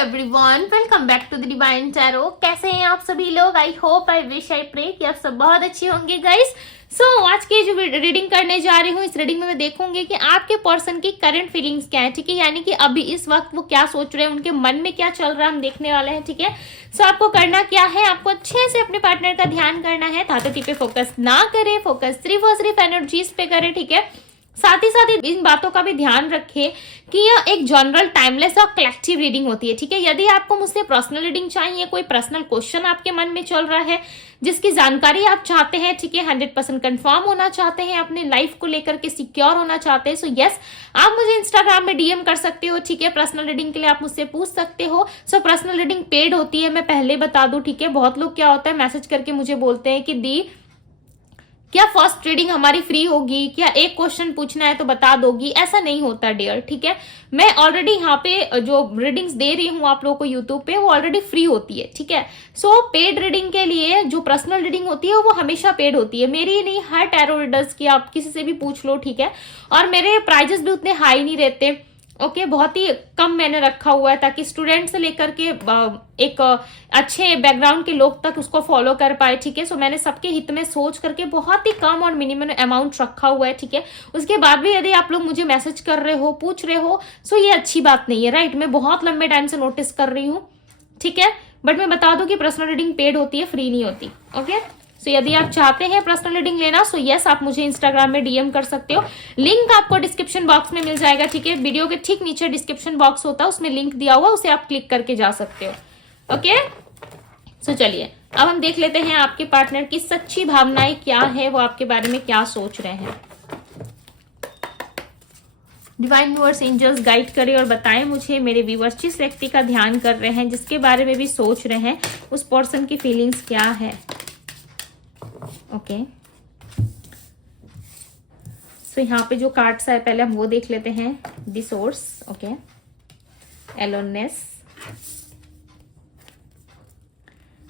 Everyone, welcome back to the Divine Tarot. कैसे हैं आप सभी लोग? I hope, I wish, I pray कि आप सब बहुत अच्छे होंगे गाइस। आज की जो रीडिंग करने जा रही हूँ, इस रीडिंग में मैं देखूंगी कि आपके पर्सन की करंट फीलिंग्स क्या है। ठीक है, यानी कि अभी इस वक्त वो क्या सोच रहे हैं, उनके मन में क्या चल रहा है, हम देखने वाले हैं। ठीक है, आपको करना क्या है, आपको अच्छे से अपने पार्टनर का ध्यान करना है। ताकत पे फोकस ना करें, फोकस सिर्फ और सिर्फ एनर्जीज पे करें। ठीक है, साथ ही इन बातों का भी ध्यान रखें कि यह एक जनरल, टाइमलेस और कलेक्टिव रीडिंग होती है। ठीक है, यदि आपको मुझसे पर्सनल रीडिंग चाहिए, कोई पर्सनल क्वेश्चन आपके मन में चल रहा है जिसकी जानकारी आप चाहते हैं, ठीक है, 100% कंफर्म होना चाहते हैं, अपने लाइफ को लेकर के सिक्योर होना चाहते हैं, सो यस, आप मुझे इंस्टाग्राम में डीएम कर सकते हो। ठीक है, पर्सनल रीडिंग के लिए आप मुझसे पूछ सकते हो। पर्सनल रीडिंग पेड होती है, मैं पहले बता दूं। ठीक है, बहुत लोग क्या होता है, मैसेज करके मुझे बोलते हैं कि दी क्या फर्स्ट रीडिंग हमारी फ्री होगी, क्या एक क्वेश्चन पूछना है तो बता दोगी? ऐसा नहीं होता डियर। ठीक है, मैं ऑलरेडी यहाँ पे जो रीडिंग्स दे रही हूँ आप लोगों को यूट्यूब पे, वो ऑलरेडी फ्री होती है। ठीक है, पेड रीडिंग के लिए जो पर्सनल रीडिंग होती है वो हमेशा पेड होती है, मेरी नहीं, हर टैरो रीडर्स की, आप किसी से भी पूछ लो। ठीक है, और मेरे प्राइजेस भी उतने हाई नहीं रहते। ओके, बहुत ही कम मैंने रखा हुआ है ताकि स्टूडेंट से लेकर के एक अच्छे बैकग्राउंड के लोग तक उसको फॉलो कर पाए। ठीक है, मैंने सबके हित में सोच करके बहुत ही कम और मिनिमम अमाउंट रखा हुआ है। ठीक है, उसके बाद भी यदि आप लोग मुझे मैसेज कर रहे हो, पूछ रहे हो, ये अच्छी बात नहीं है, राइट? मैं बहुत लंबे टाइम से नोटिस कर रही हूँ। ठीक है, बट मैं बता दूं कि पर्सनल रीडिंग पेड होती है, फ्री नहीं होती। ओके, यदि आप चाहते हैं पर्सनल रीडिंग लेना, यस, आप मुझे इंस्टाग्राम में डीएम कर सकते हो। लिंक आपको डिस्क्रिप्शन बॉक्स में मिल जाएगा। ठीक है, वीडियो के ठीक नीचे डिस्क्रिप्शन बॉक्स होता है, उसमें लिंक दिया हुआ, उसे आप क्लिक करके जा सकते हो। ओके, चलिए अब हम देख लेते हैं आपके पार्टनर की सच्ची भावनाएं क्या है, वो आपके बारे में क्या सोच रहे हैं। डिवाइन व्यूअर्स, एंजल्स गाइड करें और बताएं मुझे, मेरे व्यूअर्स जिस व्यक्ति का ध्यान कर रहे हैं, जिसके बारे में भी सोच रहे हैं, उस पर्सन की फीलिंग्स क्या है। ओके, यहाँ पे जो कार्ड्स है पहले हम वो देख लेते हैं। The source, okay, aloneness,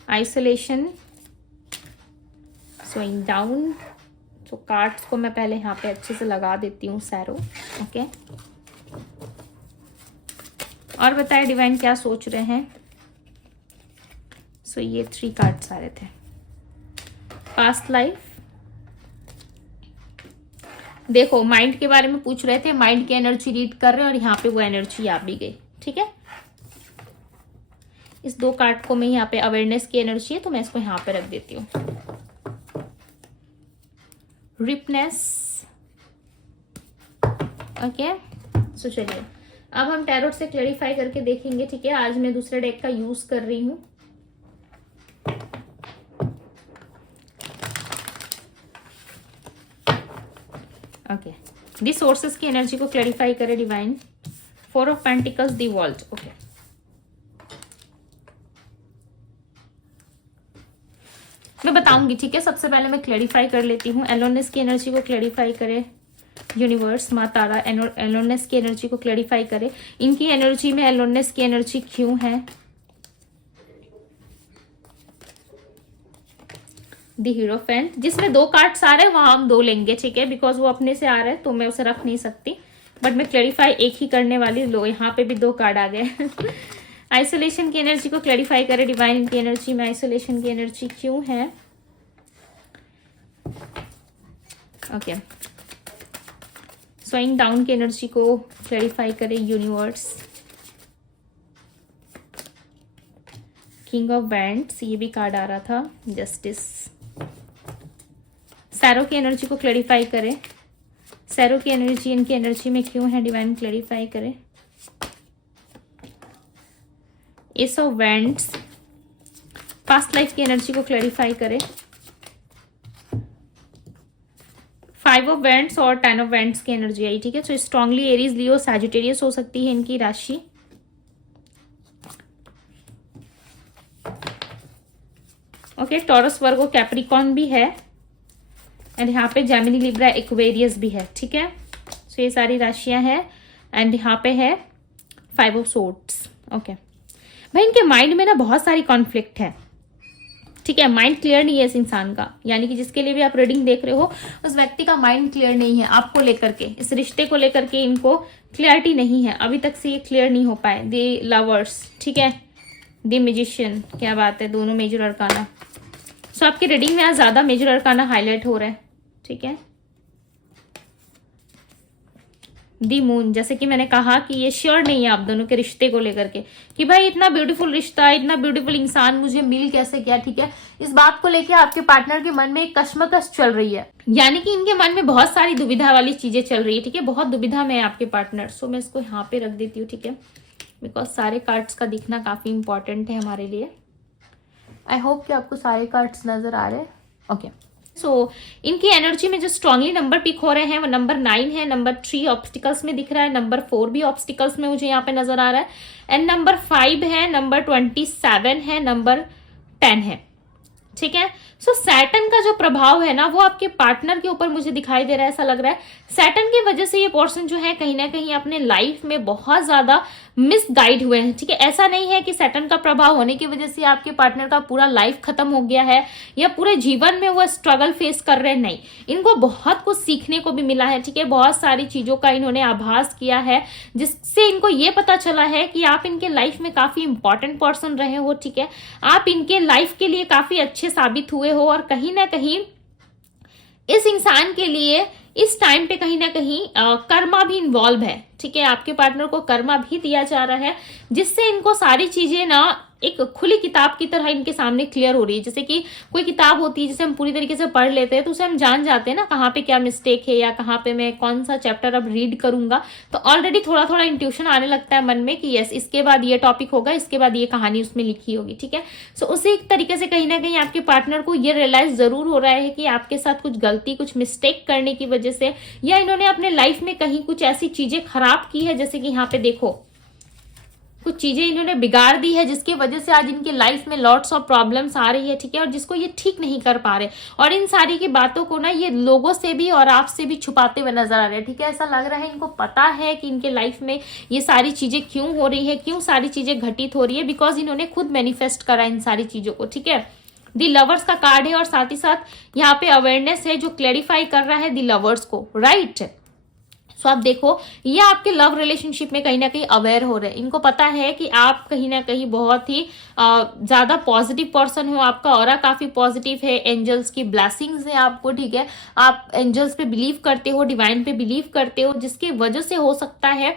isolation, swing down. Cards को मैं पहले यहाँ पे अच्छे से लगा देती हूँ, सैरो। ओके, और बताए डिवाइन क्या सोच रहे हैं। ये 3 कार्ड्स आ रहे थे। पास्ट लाइफ, देखो माइंड के बारे में पूछ रहे थे, माइंड की एनर्जी रीड कर रहे हैं और यहाँ पे वो एनर्जी आ भी गई। ठीक है, इस 2 कार्ड को मैं यहाँ पे, अवेयरनेस की एनर्जी है तो मैं इसको यहाँ पे रख देती हूँ। रिपनेस, ओके, चलिए अब हम टैरोट से क्लैरिफाई करके देखेंगे। ठीक है, आज मैं दूसरे डेक का यूज कर रही हूँ। ओके, दी सोर्सेस की एनर्जी को क्लैरिफाई करे divine. 4 of pentacles, the world. Okay, मैं बताऊंगी। ठीक है, सबसे पहले मैं क्लैरिफाई कर लेती हूँ। एलोननेस की एनर्जी को क्लैरिफाई करे यूनिवर्स, माँ तारा। एलोननेस की एनर्जी को क्लैरिफाई करे, इनकी एनर्जी में एलोननेस की एनर्जी क्यों है। दी हीरोफेंट, जिसमें 2 कार्ड्स आ रहे हैं वहां हम 2 लेंगे। ठीक है, बिकॉज वो अपने से आ रहे हैं तो मैं उसे रख नहीं सकती, बट मैं क्लैरिफाई एक ही करने वाली। लो, यहाँ पे भी 2 कार्ड आ गए। आइसोलेशन की एनर्जी को क्लैरिफाई करे डिवाइन, की एनर्जी में आइसोलेशन की एनर्जी क्यों है। ओके, स्विंग डाउन की एनर्जी को क्लैरिफाई करे यूनिवर्स। किंग ऑफ वैंड्स, ये भी कार्ड आ रहा था। जस्टिस, सैरो की एनर्जी को क्लैरिफाई करे। सैरो की एनर्जी इनकी एनर्जी में क्यों है, डिवाइन क्लैरिफाई करे। S of wands, past life की एनर्जी को क्लैरिफाई करे। 5 ऑफ वैंड्स और 10 ऑफ वैंड्स की एनर्जी आई। ठीक है, स्ट्रांगली एरीज, लियो, सैजिटेरियस हो सकती है इनकी राशि। ओके, टॉरस, वर्गो, कैप्रिकॉन भी है, एंड यहाँ पे जेमिनी, लिब्रा, एक्वेरियस भी है। ठीक है, ये सारी राशियां हैं, एंड यहाँ पे है 5 ऑफ सोर्ड्स। ओके, भाई इनके माइंड में ना बहुत सारी कॉन्फ्लिक्ट है। ठीक ठीक है। माइंड क्लियर नहीं है इस इंसान का, यानी कि जिसके लिए भी आप रीडिंग देख रहे हो उस व्यक्ति का माइंड क्लियर नहीं है आपको लेकर के, इस रिश्ते को लेकर के इनको क्लियरिटी नहीं है अभी तक से, ये क्लियर नहीं हो पाए। द लवर्स, ठीक है, द मैजिशियन, क्या बात है, दोनों मेजर अरकाना। सो आपकी रीडिंग में आज ज्यादा मेजर अरकाना हाईलाइट हो रहा है, ठीक है। दी मून, जैसे कि मैंने कहा कि ये श्योर नहीं है आप दोनों के रिश्ते को लेकर के कि भाई इतना ब्यूटीफुल रिश्ता, इतना ब्यूटीफुल इंसान मुझे मिल कैसे गया, ठीक है। इस बात को लेकर आपके पार्टनर के मन में एक कश्मकश चल रही है, यानी कि इनके मन में बहुत सारी दुविधा वाली चीजें चल रही है, ठीक है। बहुत दुविधा में है आपके पार्टनर। सो मैं इसको यहाँ पे रख देती हूँ, ठीक है, बिकॉज सारे कार्ड्स का दिखना काफी इंपॉर्टेंट है हमारे लिए। आई होप कि आपको सारे कार्ड्स नजर आ रहे हैं, ओके। सो इनकी एनर्जी में जो स्ट्रांगली नंबर पिक हो रहे हैं वो नंबर 9 है, नंबर 3 ऑब्स्टिकल्स में दिख रहा है, नंबर 4 भी ऑब्स्टिकल्स में मुझे यहाँ पे नजर आ रहा है, एंड नंबर 5 है, नंबर 27 है, नंबर 10 है, ठीक है। सो सैटर्न का जो प्रभाव है ना वो आपके पार्टनर के ऊपर मुझे दिखाई दे रहा है, ऐसा लग रहा है सैटर्न की वजह से ये पर्सन जो है कहीं ना कहीं अपने लाइफ में बहुत ज्यादा मिसगाइड हुए हैं, ठीक है। ऐसा नहीं है कि सैटर्न का प्रभाव होने की वजह से आपके पार्टनर का पूरा लाइफ खत्म हो गया है या पूरे जीवन में वो स्ट्रगल फेस कर रहे हैं, नहीं, इनको बहुत कुछ सीखने को भी मिला है, ठीक है। बहुत सारी चीजों का इन्होंने आभास किया है जिससे इनको ये पता चला है कि आप इनके लाइफ में काफी इंपॉर्टेंट पर्सन रहे हो, ठीक है। आप इनके लाइफ के लिए काफी अच्छे साबित हुए हो और कहीं ना कहीं इस इंसान के लिए इस टाइम पे कहीं ना कहीं कर्मा भी इन्वॉल्व है, ठीक है। आपके पार्टनर को कर्मा भी दिया जा रहा है जिससे इनको सारी चीजें ना एक खुली किताब की तरह इनके सामने क्लियर हो रही है। जैसे कि कोई किताब होती है जिसे हम पूरी तरीके से पढ़ लेते हैं तो उसे हम जान जाते हैं ना कहाँ पे क्या मिस्टेक है या कहाँ पे मैं कौन सा चैप्टर अब रीड करूंगा, तो ऑलरेडी थोड़ा थोड़ा इंट्यूशन आने लगता है मन में कि यस इसके बाद ये टॉपिक होगा, इसके बाद ये कहानी उसमें लिखी होगी, ठीक है। सो उसी तरीके से कहीं ना कहीं आपके पार्टनर को ये रियलाइज जरूर हो रहा है कि आपके साथ कुछ गलती, कुछ मिस्टेक करने की वजह से या इन्होंने अपने लाइफ में कहीं कुछ ऐसी चीजें खराब की है, जैसे कि यहाँ पे देखो कुछ चीजें इन्होंने बिगाड़ दी है जिसकी वजह से आज इनके लाइफ में लॉट्स ऑफ प्रॉब्लम्स आ रही है, ठीक है, और जिसको ये ठीक नहीं कर पा रहे और इन सारी की बातों को ना ये लोगों से भी और आपसे भी छुपाते हुए नजर आ रहे हैं, ठीक है। ऐसा लग रहा है इनको पता है कि इनके लाइफ में ये सारी चीजें क्यों हो रही है, क्यों सारी चीजें घटित हो रही है, बिकॉज इन्होंने खुद मैनिफेस्ट करा इन सारी चीजों को, ठीक है। दी लवर्स का कार्ड है और साथ ही साथ यहाँ पे अवेयरनेस है जो क्लैरिफाई कर रहा है दी लवर्स को, राइट। सो आप देखो ये आपके लव रिलेशनशिप में कहीं ना कहीं अवेयर हो रहे हैं, इनको पता है कि आप कहीं ना कहीं बहुत ही ज्यादा पॉजिटिव पर्सन हो, आपका ऑरा काफी पॉजिटिव है, एंजल्स की ब्लेसिंग्स है आपको, ठीक है। आप एंजल्स पे बिलीव करते हो, डिवाइन पे बिलीव करते हो, जिसकी वजह से हो सकता है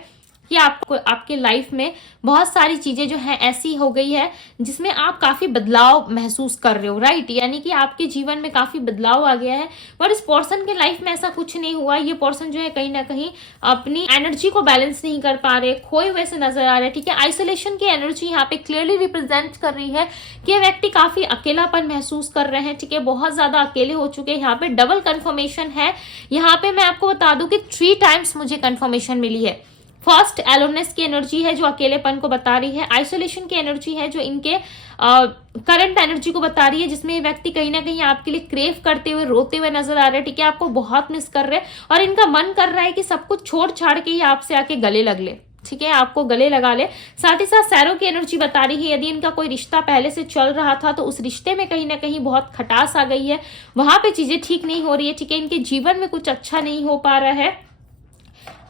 कि आपको आपके लाइफ में बहुत सारी चीजें जो है ऐसी हो गई है जिसमें आप काफी बदलाव महसूस कर रहे हो, राइट। यानी कि आपके जीवन में काफी बदलाव आ गया है, पर इस पर्सन के लाइफ में ऐसा कुछ नहीं हुआ। ये पर्सन जो है कहीं ना कहीं अपनी एनर्जी को बैलेंस नहीं कर पा रहे, खोए हुए से नजर आ रहे, ठीक है। आइसोलेशन की एनर्जी यहाँ पे क्लियरली रिप्रेजेंट कर रही है कि ये व्यक्ति काफी अकेलापन महसूस कर रहे हैं, ठीक है, बहुत ज्यादा अकेले हो चुके हैं। यहाँ पे डबल कंफर्मेशन है, यहाँ पे मैं आपको बता दूं कि 3 टाइम्स मुझे कंफर्मेशन मिली है। फर्स्ट एलोनेस की एनर्जी है जो अकेलेपन को बता रही है, आइसोलेशन की एनर्जी है जो इनके करंट एनर्जी को बता रही है, जिसमें ये व्यक्ति कहीं ना कहीं आपके लिए क्रेव करते हुए रोते हुए नजर आ रहे हैं, ठीक है, आपको बहुत मिस कर रहे हैं और इनका मन कर रहा है कि सब कुछ छोड़ छाड़ के ही आपसे आके गले लग ले, ठीक है, आपको गले लगा ले। साथ ही साथ सैरो की एनर्जी बता रही है यदि इनका कोई रिश्ता पहले से चल रहा था तो उस रिश्ते में कहीं ना कहीं बहुत खटास आ गई है, वहां पे चीजें ठीक नहीं हो रही है, ठीक है, इनके जीवन में कुछ अच्छा नहीं हो पा रहा है।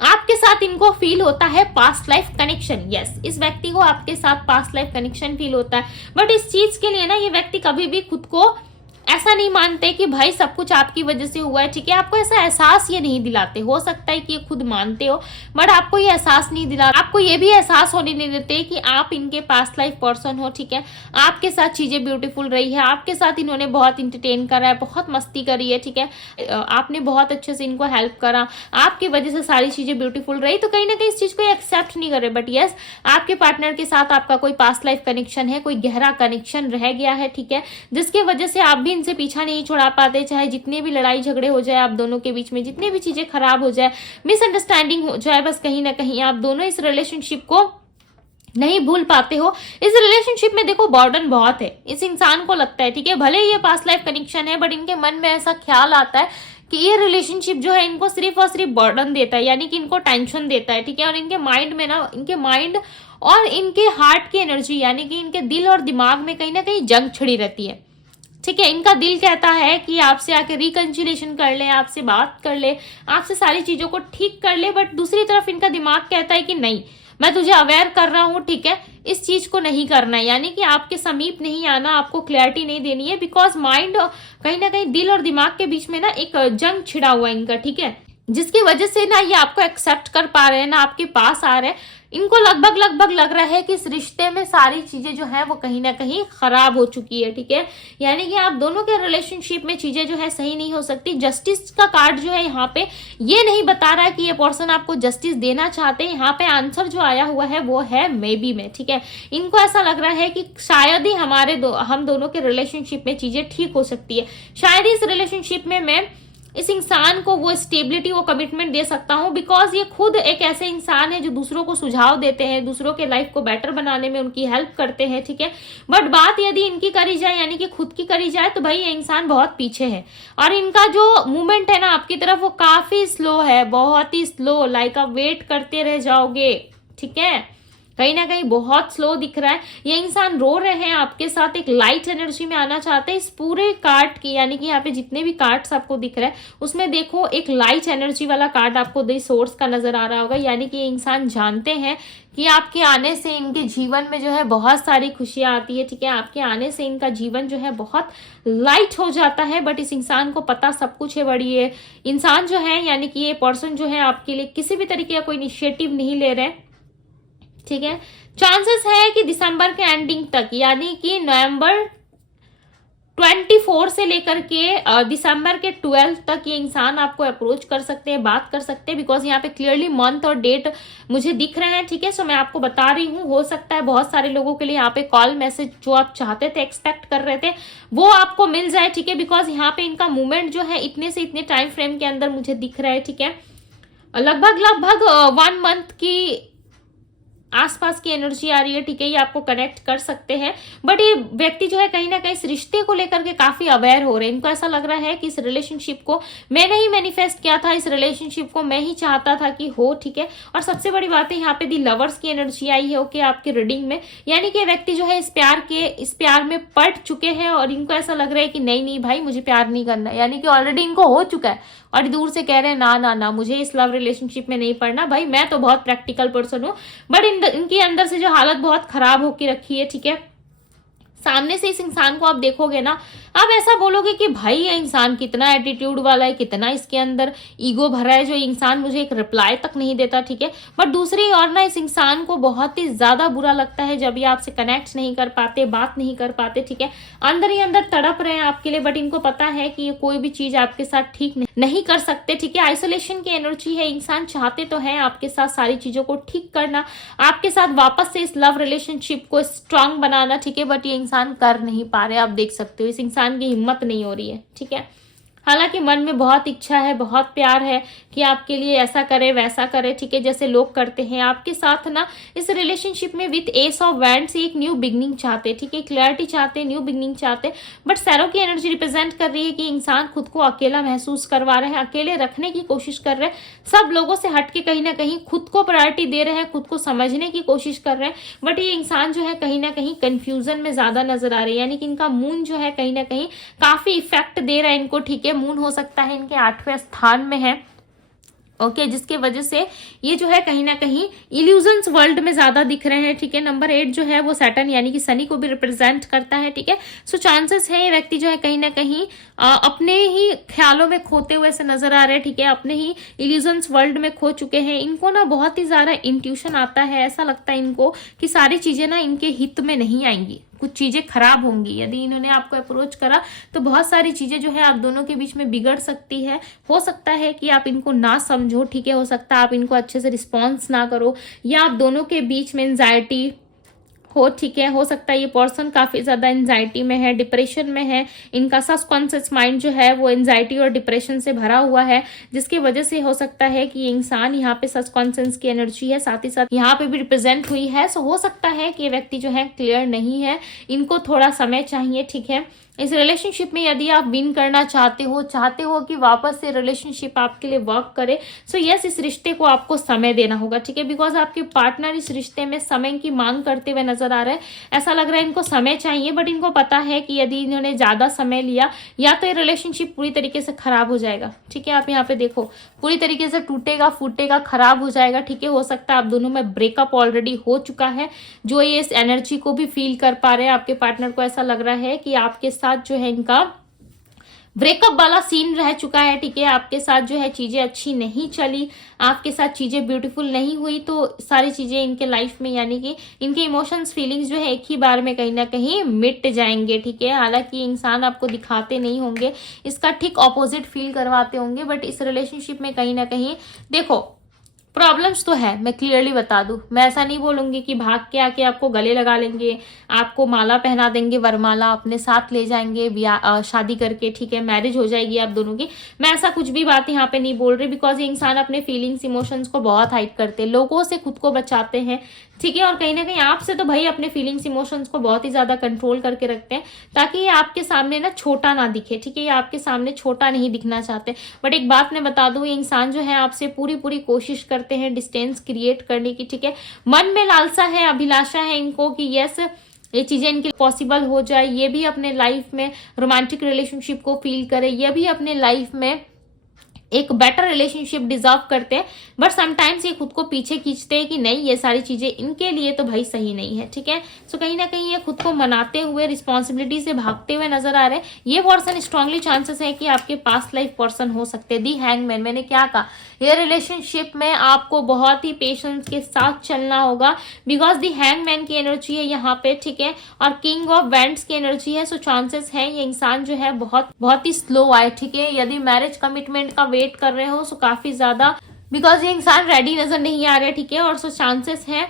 आपके साथ इनको फील होता है पास्ट लाइफ कनेक्शन, यस, इस व्यक्ति को आपके साथ पास्ट लाइफ कनेक्शन फील होता है, बट इस चीज के लिए ना ये व्यक्ति कभी भी खुद को ऐसा नहीं मानते कि भाई सब कुछ आपकी वजह से हुआ है, ठीक है, आपको ऐसा एहसास ये नहीं दिलाते। हो सकता है कि ये खुद मानते हो बट आपको ये एहसास नहीं दिला, आपको ये भी एहसास होने नहीं देते कि आप इनके पास्ट लाइफ पर्सन हो, ठीक है, आपके साथ चीजें ब्यूटीफुल रही है, आपके साथ इन्होंने बहुत इंटरटेन करा है, बहुत मस्ती करी है, ठीक है, आपने बहुत अच्छे से इनको हेल्प करा, आपकी वजह से सारी चीजें ब्यूटीफुल रही, तो कहीं ना कहीं इस चीज को एक्सेप्ट नहीं करे। बट यस, आपके पार्टनर के साथ आपका कोई पास्ट लाइफ कनेक्शन है, कोई गहरा कनेक्शन रह गया है, ठीक है, जिसकी वजह से आप भी इनसे पीछा नहीं छुड़ा पाते, चाहे जितने भी लड़ाई झगड़े हो जाए आप दोनों के बीच में, जितनी भी चीजें खराब हो जाए, मिसअंडरस्टैंडिंग हो जाए, बस कहीं ना कहीं आप दोनों इस रिलेशनशिप को नहीं भूल पाते हो। इस रिलेशनशिप में देखो बर्डन बहुत है, इस इंसान को लगता है, ठीक है, भले ये पास्ट लाइफ कनेक्शन है बट इनके मन में ऐसा ख्याल आता है कि ये रिलेशनशिप जो है इनको सिर्फ और सिर्फ बर्डन देता है, यानी कि इनको टेंशन देता है, ठीक है, और इनके माइंड में ना, इनके माइंड और इनके हार्ट की एनर्जी यानी कि इनके दिल और दिमाग में कहीं ना कहीं जंग छिड़ी रहती है, ठीक है। इनका दिल कहता है कि आपसे आके रिकंसिलिएशन कर ले, आपसे बात कर ले, आपसे सारी चीजों को ठीक कर ले, बट दूसरी तरफ इनका दिमाग कहता है कि नहीं, मैं तुझे अवेयर कर रहा हूँ, ठीक है, इस चीज को नहीं करना है, यानी कि आपके समीप नहीं आना, आपको क्लैरिटी नहीं देनी है, बिकॉज माइंड कहीं ना कहीं दिल और दिमाग के बीच में ना एक जंग छिड़ा हुआ है इनका, ठीक है, जिसकी वजह से ना ये आपको एक्सेप्ट कर पा रहे हैं, ना आपके पास आ रहे हैं। इनको लगभग लग रहा है कि इस रिश्ते में सारी चीजें जो है वो कहीं ना कहीं खराब हो चुकी है, ठीक है, यानी कि आप दोनों के रिलेशनशिप में चीजें जो है सही नहीं हो सकती। जस्टिस का कार्ड जो है यहाँ पे ये नहीं बता रहा है कि ये पर्सन आपको जस्टिस देना चाहते हैं, यहाँ पे आंसर जो आया हुआ है वो है मे बी में, ठीक है। इनको ऐसा लग रहा है कि शायद ही हम दोनों के रिलेशनशिप में चीजें ठीक हो सकती है, शायद इस रिलेशनशिप में मैं इस इंसान को वो स्टेबिलिटी, वो कमिटमेंट दे सकता हूँ, बिकॉज ये खुद एक ऐसे इंसान है जो दूसरों को सुझाव देते हैं, दूसरों के लाइफ को बेटर बनाने में उनकी हेल्प करते हैं, ठीक है। बट बात यदि इनकी करी जाए, यानी कि खुद की करी जाए, तो भाई ये इंसान बहुत पीछे है और इनका जो मूवमेंट है ना आपकी तरफ वो काफी स्लो है, बहुत ही स्लो, लाइक आप वेट करते रह जाओगे, ठीक है, कहीं ना कहीं बहुत स्लो दिख रहा है। ये इंसान रो रहे हैं आपके साथ, एक लाइट एनर्जी में आना चाहते हैं। इस पूरे कार्ड की, यानी कि यहाँ पे जितने भी कार्ड्स आपको दिख रहे हैं उसमें देखो एक लाइट एनर्जी वाला कार्ड आपको द सोर्स का नजर आ रहा होगा, यानी कि ये इंसान जानते हैं कि आपके आने से इनके जीवन में जो है बहुत सारी खुशियां आती है, ठीक है, आपके आने से इनका जीवन जो है बहुत लाइट हो जाता है। बट इस इंसान को पता सब कुछ है, बड़ी ये इंसान जो है, यानी कि ये पर्सन जो है आपके लिए किसी भी तरीके का कोई इनिशिएटिव नहीं ले रहे, ठीक है। चांसेस है कि दिसंबर के एंडिंग तक, यानी कि नवंबर 24 से लेकर के दिसंबर के 12 तक ये इंसान आपको अप्रोच कर सकते हैं, बात कर सकते हैं, बिकॉज यहाँ पे क्लियरली मंथ और डेट मुझे दिख रहे हैं, ठीक है। सो मैं आपको बता रही हूँ, हो सकता है बहुत सारे लोगों के लिए यहाँ पे कॉल मैसेज जो आप चाहते थे, एक्सपेक्ट कर रहे थे, वो आपको मिल जाए, ठीक है, बिकॉज यहाँ पे इनका मूवमेंट जो है इतने से इतने टाइम फ्रेम के अंदर मुझे दिख रहा है, ठीक है, लगभग 1 मंथ की आसपास की एनर्जी आ रही है, ठीक है, ये आपको कनेक्ट कर सकते हैं। बट ये व्यक्ति जो है कहीं ना कहीं इस रिश्ते को लेकर के काफी अवेयर हो रहे हैं, इनको ऐसा लग रहा है कि इस रिलेशनशिप को मैंने ही मैनिफेस्ट किया था, इस रिलेशनशिप को मैं ही चाहता था कि हो, ठीक है। और सबसे बड़ी बात है यहाँ पे दी लवर्स की एनर्जी आई है, ओके, आपके रीडिंग में, यानी कि व्यक्ति जो है इस प्यार में पड़ चुके हैं और इनको ऐसा लग रहा है कि नहीं भाई मुझे प्यार नहीं करना, यानी कि ऑलरेडी इनको हो चुका है और दूर से कह रहे हैं ना मुझे इस लव रिलेशनशिप में नहीं पड़ना, भाई मैं तो बहुत प्रैक्टिकल पर्सन हूँ। बट इनके अंदर से जो हालत बहुत खराब होके रखी है, ठीक है, सामने से इस इंसान को आप देखोगे ना, आप ऐसा बोलोगे कि भाई ये इंसान कितना एटीट्यूड वाला है, कितना इसके अंदर ईगो भरा है, जो इंसान मुझे एक रिप्लाई तक नहीं देता, ठीक है। बट दूसरी ओर ना इस इंसान को बहुत ही ज्यादा बुरा लगता है जब ये आपसे कनेक्ट नहीं कर पाते, बात नहीं कर पाते, ठीक है, अंदर ही अंदर तड़प रहे हैं आपके लिए। बट इनको पता है कि ये कोई भी चीज आपके साथ ठीक नहीं कर सकते, ठीक है, आइसोलेशन की एनर्जी है। इंसान चाहते तो है आपके साथ सारी चीजों को ठीक करना, आपके साथ वापस से इस लव रिलेशनशिप को स्ट्रांग बनाना, ठीक है, बट ये इंसान कर नहीं पा रहे। आप देख सकते हो इस इंसान की हिम्मत नहीं हो रही है, ठीक है। हालांकि मन में बहुत इच्छा है, बहुत प्यार है कि आपके लिए ऐसा करे वैसा करे, ठीक है, जैसे लोग करते हैं आपके साथ ना। इस रिलेशनशिप में विथ एस ऑफ वैंड्स एक न्यू बिगनिंग चाहते हैं, ठीक है, क्लैरिटी चाहते हैं, न्यू बिगनिंग चाहते हैं। बट सैरो की एनर्जी रिप्रेजेंट कर रही है कि इंसान खुद को अकेला महसूस करवा रहे हैं, अकेले रखने की कोशिश कर रहे हैं, सब लोगों से हटके कहीं ना कहीं खुद को प्रायोरिटी दे रहे हैं, खुद को समझने की कोशिश कर रहे हैं। बट ये इंसान जो है कहीं ना कहीं कंफ्यूजन में ज्यादा नजर आ रही है, यानी कि इनका मून जो है कहीं ना कहीं काफी इफेक्ट दे रहा है इनको, ठीक है। मून हो सकता है इनके 8वें स्थान में है, ओके, जिसके वजह से ये जो है कहीं ना कहीं इल्यूजन्स वर्ल्ड में ज्यादा दिख रहे हैं, ठीक है। नंबर 8 जो है वो सैटर्न यानी कि शनि को भी रिप्रेजेंट करता है, ठीक है। सो चांसेस है ये व्यक्ति जो है कहीं ना कहीं अपने ही ख्यालों में खोते हुए से नजर आ रहे हैं, ठीक है, अपने ही इल्यूजन्स वर्ल्ड में खो चुके हैं। इनको ना बहुत ही ज्यादा इंट्यूशन आता है, ऐसा लगता है इनको कि सारी चीजें ना इनके हित में नहीं आएंगी, कुछ चीजें खराब होंगी। यदि इन्होंने आपको अप्रोच करा तो बहुत सारी चीजें जो है आप दोनों के बीच में बिगड़ सकती है। हो सकता है कि आप इनको ना समझो, ठीक है, हो सकता है आप इनको अच्छे से रिस्पॉन्स ना करो, या आप दोनों के बीच में एंजाइटी हो, ठीक है। हो सकता है ये पर्सन काफी ज्यादा एंजाइटी में है, डिप्रेशन में है, इनका सबकॉन्शियस माइंड जो है वो एंजाइटी और डिप्रेशन से भरा हुआ है, जिसकी वजह से हो सकता है कि ये इंसान यहाँ पे सबकॉन्शियस की एनर्जी है, साथ ही साथ यहाँ पे भी रिप्रेजेंट हुई है। सो हो सकता है कि ये व्यक्ति जो है क्लियर नहीं है, इनको थोड़ा समय चाहिए, ठीक है। इस रिलेशनशिप में यदि आप विन करना चाहते हो कि वापस से रिलेशनशिप आपके लिए वर्क करे, सो यस, इस रिश्ते को आपको समय देना होगा, ठीक है। बिकॉज आपके पार्टनर इस रिश्ते में समय की मांग करते हुए नजर आ रहा है। ऐसा लग रहा है इनको समय चाहिए, बट इनको पता है कि यदि इन्होंने ज्यादा समय लिया या तो ये रिलेशनशिप पूरी तरीके से खराब हो जाएगा, ठीक है। आप यहाँ पे देखो, पूरी तरीके से टूटेगा, फूटेगा, खराब हो जाएगा, ठीक है। हो सकता है आप दोनों में ब्रेकअप ऑलरेडी हो चुका है, जो ये इस एनर्जी को भी फील कर पा रहे हैं। आपके पार्टनर को ऐसा लग रहा है कि आपके साथ जो है इनका ब्रेकअप वाला सीन रह चुका है, ठीक है। आपके साथ जो है चीजें अच्छी नहीं चली, आपके साथ चीजें ब्यूटीफुल नहीं हुई, तो सारी चीजें इनके लाइफ में यानी कि इनके इमोशंस, फीलिंग्स जो है एक ही बार में कहीं ना कहीं मिट जाएंगे, ठीक है। हालांकि इंसान आपको दिखाते नहीं होंगे, इसका ठीक ऑपोजिट फील करवाते होंगे, बट इस रिलेशनशिप में कहीं ना कहीं देखो प्रॉब्लम्स तो है। मैं क्लियरली बता दूं, मैं ऐसा नहीं बोलूंगी कि भाग के आके आपको गले लगा लेंगे, आपको माला पहना देंगे, वरमाला अपने साथ ले जाएंगे शादी करके, ठीक है, मैरिज हो जाएगी आप दोनों की। मैं ऐसा कुछ भी बात यहाँ पे नहीं बोल रही, बिकॉज ये इंसान अपने फीलिंग्स, इमोशंस को बहुत हाइड करते हैं, लोगों से खुद को बचाते हैं, ठीक है। और कहीं ना कहीं आपसे तो भाई अपने फीलिंग्स, इमोशंस को बहुत ही ज्यादा कंट्रोल करके रखते हैं, ताकि ये आपके सामने ना छोटा ना दिखे, ठीक है। ये आपके सामने छोटा नहीं दिखना चाहते। बट एक बात मैं बता दूं, ये इंसान जो है आपसे पूरी पूरी कोशिश करते हैं डिस्टेंस क्रिएट करने की, ठीक है। मन में लालसा है, अभिलाषा है इनको कि यस, ये चीजें इनके पॉसिबल हो जाए, ये भी अपने लाइफ में रोमांटिक रिलेशनशिप को फील करे, ये भी अपने लाइफ में एक बेटर रिलेशनशिप डिजर्व करते हैं। बट समटाइम्स ये खुद को पीछे खींचते हैं कि नहीं, ये सारी चीजें इनके लिए तो भाई सही नहीं है, ठीक है। सो कहीं ना कहीं ये खुद को मनाते हुए, रिस्पॉन्सिबिलिटी से भागते हुए नजर आ रहे हैं। ये पर्सन स्ट्रांगली चांसेस है कि आपके पास्ट लाइफ पर्सन हो सकते हैं। दी हैंगमैन, मैंने क्या कहा, ये रिलेशनशिप में आपको बहुत ही पेशेंस के साथ चलना होगा, बिकॉज दी हैंगमैन की एनर्जी है यहाँ पे, ठीक है। और किंग ऑफ वेंट्स की एनर्जी है। सो चांसेस है ये इंसान जो है बहुत ही स्लो आए, ठीक है। यदि मैरिज कमिटमेंट का वेट कर रहे हो, सो काफी ज्यादा, बिकॉज ये इंसान रेडी नजर नहीं आ रहे, ठीक है। और सो चांसेस है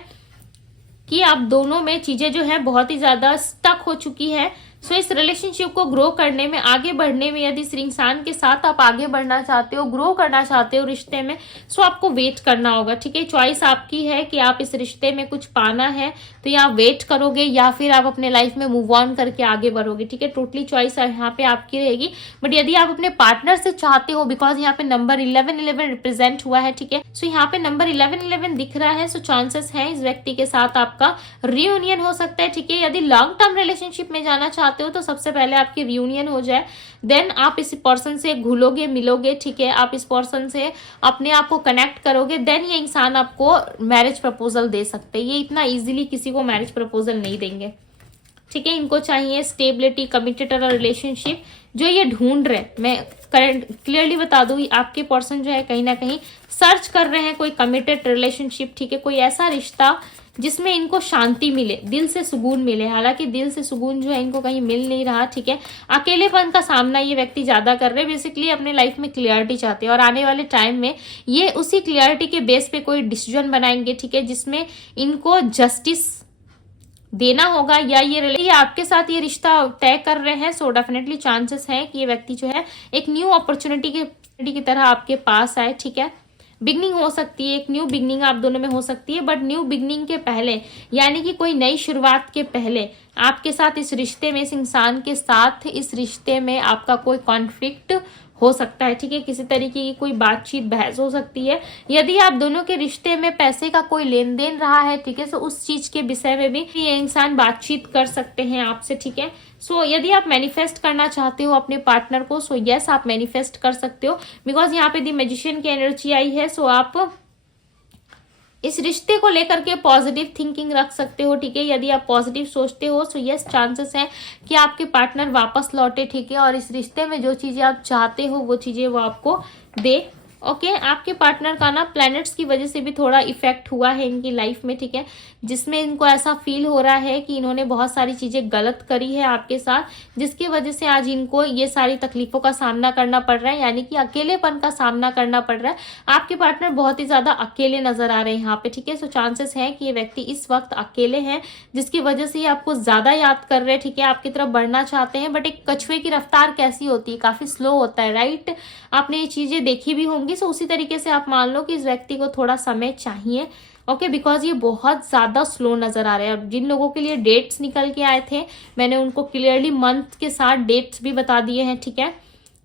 कि आप दोनों में चीजें जो है बहुत ही ज्यादा स्टक हो चुकी है। सो इस रिलेशनशिप को ग्रो करने में, आगे बढ़ने में, यदि इस इंसान के साथ आप आगे बढ़ना चाहते हो, ग्रो करना चाहते हो रिश्ते में, सो आपको वेट करना होगा, ठीक है। चॉइस आपकी है कि आप इस रिश्ते में कुछ पाना है तो या वेट करोगे या फिर आप अपने लाइफ में मूव ऑन करके आगे बढ़ोगे, ठीक है। टोटली चॉइस यहाँ पे आपकी रहेगी। बट यदि आप अपने पार्टनर से चाहते हो, बिकॉज यहाँ पे नंबर 1111 रिप्रेजेंट हुआ है, ठीक है। सो यहाँ पे नंबर 1111 दिख रहा है। सो चांसेस है इस व्यक्ति के साथ आपका रियूनियन हो सकता है, ठीक है। यदि लॉन्ग टर्म रिलेशनशिप में जाना चाहते हो तो सबसे पहले आपकी रियूनियन हो जाए, देन आप इस पर्सन से घुलोगे, मिलोगे, ठीक है। आप इस पर्सन से अपने आप को कनेक्ट करोगे, देन ये इंसान आपको मैरिज प्रपोजल दे सकते हैं। ये इतना इजीली किसी को मैरिज प्रपोजल नहीं देंगे, ठीक है। इनको चाहिए स्टेबिलिटी, कमिटेड रिलेशनशिप जो ये ढूंढ रहे। मैं क्लियरली बता दूं, आपके पर्सन जो है कहीं ना कहीं सर्च कर रहे हैं कोई कमिटेड रिलेशनशिप, ठीक है। कोई ऐसा रिश्ता जिसमें इनको शांति मिले, दिल से सुकून मिले। हालांकि दिल से सुकून जो है इनको कहीं मिल नहीं रहा, ठीक है। अकेलेपन का सामना ये व्यक्ति ज्यादा कर रहे हैं। बेसिकली अपने लाइफ में क्लियरिटी चाहते हैं और आने वाले टाइम में ये उसी क्लियरिटी के बेस पे कोई डिसीजन बनाएंगे, ठीक है, जिसमें इनको जस्टिस देना होगा, या ये आपके साथ ये रिश्ता तय कर रहे हैं। सो डेफिनेटली चांसेस है कि ये व्यक्ति जो है एक न्यू अपॉर्चुनिटी की तरह आपके पास आए, ठीक है। बिगनिंग हो सकती है, एक न्यू बिगनिंग आप दोनों में हो सकती है, बट न्यू बिगनिंग के पहले, यानी कि कोई नई शुरुआत के पहले आपके साथ इस रिश्ते में, इस इंसान के साथ इस रिश्ते में आपका कोई कॉन्फ्लिक्ट हो सकता है, ठीक है। किसी तरीके की कोई बातचीत, बहस हो सकती है। यदि आप दोनों के रिश्ते में पैसे का कोई लेन देन रहा है, ठीक है, तो उस चीज के विषय में भी ये इंसान बातचीत कर सकते हैं आपसे, ठीक है। सो यदि आप मैनिफेस्ट करना चाहते हो अपने पार्टनर को, सो यस, आप मैनिफेस्ट कर सकते हो, बिकॉज यहाँ पे दी मैजिशियन की एनर्जी आई है। सो आप इस रिश्ते को लेकर के पॉजिटिव थिंकिंग रख सकते हो, ठीक है। यदि आप पॉजिटिव सोचते हो, सो यस, चांसेस है कि आपके पार्टनर वापस लौटे, ठीक है। और इस रिश्ते में जो चीजें आप चाहते हो वो चीजें वो आपको दे, ओके। आपके पार्टनर का ना प्लैनेट्स की वजह से भी थोड़ा इफेक्ट हुआ है इनकी लाइफ में, ठीक है, जिसमें इनको ऐसा फील हो रहा है कि इन्होंने बहुत सारी चीजें गलत करी है आपके साथ, जिसकी वजह से आज इनको ये सारी तकलीफों का सामना करना पड़ रहा है, यानी कि अकेलेपन का सामना करना पड़ रहा है। आपके पार्टनर बहुत ही ज्यादा अकेले नजर आ रहे हैं यहाँ पे, ठीक है। सो चांसेस है कि ये व्यक्ति इस वक्त अकेले हैं, जिसकी वजह से ये आपको ज्यादा याद कर रहे हैं, ठीक है, आपकी तरफ बढ़ना चाहते हैं। बट एक कछुए की रफ्तार कैसी होती है, काफी स्लो होता है, राइट। आपने ये चीजें देखी भी होंगी। सो उसी तरीके से आप मान लो कि इस व्यक्ति को थोड़ा समय चाहिए ओके, बिकॉज ये बहुत ज़्यादा स्लो नज़र आ रहे हैं। अब जिन लोगों के लिए डेट्स निकल के आए थे मैंने उनको क्लियरली मंथ के साथ डेट्स भी बता दिए हैं, ठीक है।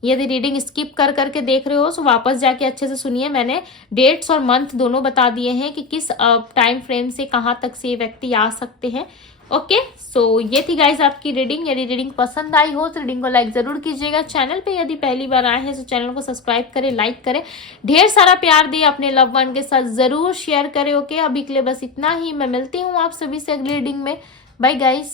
यदि रीडिंग स्किप कर करके देख रहे हो तो वापस जाके अच्छे से सुनिए, मैंने डेट्स और मंथ दोनों बता दिए हैं कि किस टाइम फ्रेम से कहाँ तक से व्यक्ति आ सकते हैं। ओके, सो ये थी गाइज आपकी रीडिंग। यदि रीडिंग पसंद आई हो तो रीडिंग को लाइक जरूर कीजिएगा। चैनल पे यदि पहली बार आए हैं तो चैनल को सब्सक्राइब करें, लाइक करें, ढेर सारा प्यार दिए, अपने लव वन के साथ जरूर शेयर करें। ओके, अभी के लिए बस इतना ही। मैं मिलती हूँ आप सभी से अगली रीडिंग में। Bye guys.